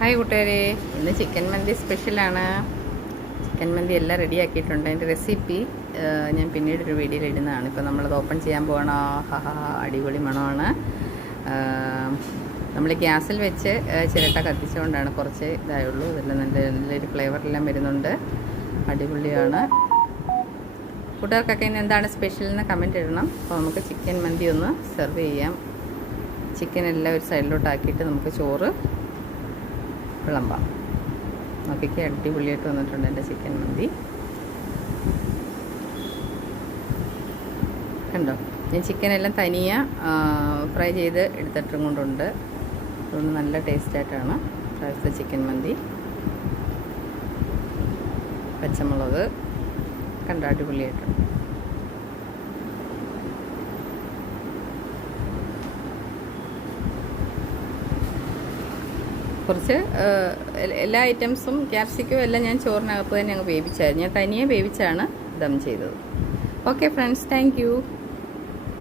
Hi കൂട്ടുകാരെ, ഇന്ന് chicken മന്തി സ്പെഷ്യലാണ്. ചിക്കൻ മന്തി എല്ലാം റെഡിയാക്കിയിട്ടുണ്ട്. അതിൻ്റെ റെസിപ്പി ഞാൻ പിന്നീടൊരു വീഡിയോയിൽ ഇടുന്നതാണ്. ഇപ്പോൾ നമ്മളത് ഓപ്പൺ ചെയ്യാൻ പോകണോ. അടിപൊളി മണമാണ്. നമ്മൾ ഗ്യാസിൽ വെച്ച് ചിരട്ട കത്തിച്ചുകൊണ്ടാണ് കുറച്ച് ഇതായുള്ളൂ. ഇതെല്ലാം നല്ലൊരു ഫ്ലേവറെല്ലാം വരുന്നുണ്ട്. അടിപൊളിയാണ്. കൂട്ടുകാർക്കൊക്കെ ഇന്ന് എന്താണ് സ്പെഷ്യൽ എന്ന് കമൻറ്റ് ഇടണം. അപ്പോൾ നമുക്ക് ചിക്കൻ മന്തി ഒന്ന് സെർവ് ചെയ്യാം. ചിക്കൻ എല്ലാം ഒരു സൈഡിലോട്ടാക്കിയിട്ട് നമുക്ക് ചോറ് വിളമ്പാം. നോക്കിക്ക് അടിപൊളിയായിട്ട് വന്നിട്ടുണ്ട് എൻ്റെ ചിക്കൻ മന്തി. കണ്ടോ, ഞാൻ ചിക്കനെല്ലാം തനിയെ ഫ്രൈ ചെയ്ത് എടുത്തിട്ടും കൊണ്ടുണ്ട്. അതുകൊണ്ട് നല്ല ടേസ്റ്റായിട്ടാണ് പ്രാവശ്യത്തെ ചിക്കൻ മന്തി. പച്ചമുളക് കണ്ടോ, അടിപൊളിയായിട്ടുണ്ട്. കുറച്ച് എല്ലാ ഐറ്റംസും ക്യാപ്സിക്കും എല്ലാം ഞാൻ ചോറിനകത്ത് തന്നെ അങ്ങ് വേവിച്ചായിരുന്നു. ഞാൻ തനിയെ വേവിച്ചാണ് ദം ചെയ്തത്. Okay friends, thank you.